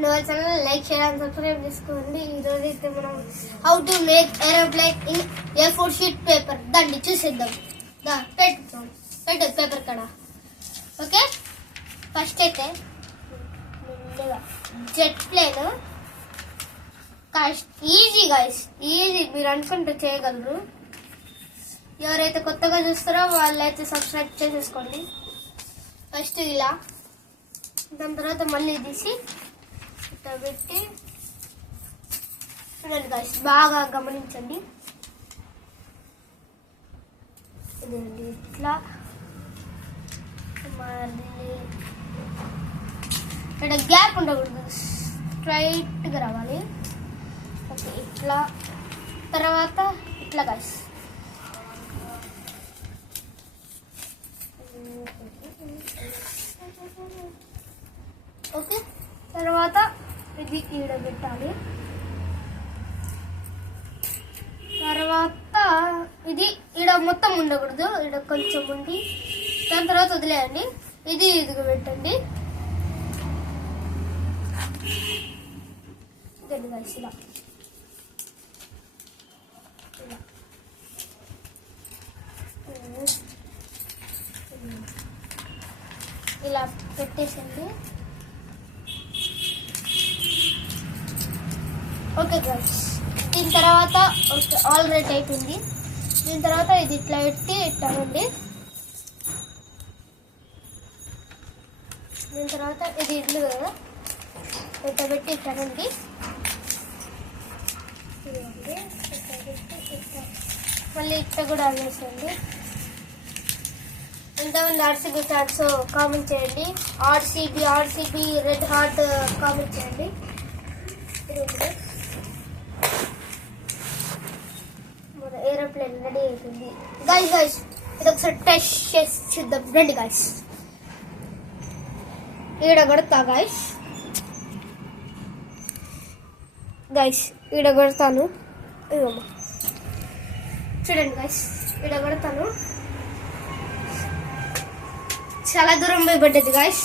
And వాళ్ళ channel like share and subscribe చేసుకోండి. ఈరోజు అయితే మనం how to make aeroplane in A4 sheet paper దాన్ని చూసేద్దాం. పెట్టు పేపర్ కాడ. ఓకే, ఫస్ట్ అయితే jet plane easy guys, easy. మీరు అనుకుంటే చేయగలరు. ఎవరైతే కొత్తగా చూస్తారో వాళ్ళైతే సబ్స్క్రైబ్ చేసేసుకోండి. ఫస్ట్ ఇలా, దాని తర్వాత మళ్ళీ తీసి ఇట్లా పెట్టి చూడండి గైస్, బాగా గమనించండి. ఇదండి ఇట్లా, మళ్ళీ ఇక్కడ గ్యాప్ ఉండకూడదు, స్ట్రైట్గా రావాలి. ఓకే, ఇట్లా, తర్వాత ఇట్లా గైస్. ఓకే, తర్వాత ఇది ఈడ పెట్టాలి. తర్వాత ఇది ఈడ మొత్తం ఉండకూడదు, ఈడ కొంచెం ఉండి దాని తర్వాత వదిలేయండి. ఇది ఇదిగా పెట్టండి. ఇలా ఇలా పెట్టేసండి. ఓకే గైస్, దీని తర్వాత ఓకే ఆల్రెడీ అయిపోయింది. దీని తర్వాత ఇది ఇట్లా పెట్టి ఇట్టానండి. దీని తర్వాత ఇది ఇడ్లు కదా, ఇట్లా పెట్టి ఇట్టానండి. మళ్ళీ ఇట్లా కూడా అనేసండి. ఎంతమంది ఆర్సీబీ ఫ్యాన్స్ కామెంట్ చేయండి. ఆర్సీబీ రెడ్ హార్ట్ కామెంట్ చేయండి. మన ఏరోప్లేన్ రెడీ అయిపోయింది గైస్. ఇది ఒకసారి టెస్ట్ చేసి చూద్దాం రండి గైస్. ఈడ కొడతా గైస్, ఈడ కొడతాను. చూడండి గైస్, ఈడ కొడతాను. చాలా దూరం పోయి పడ్డది గైస్.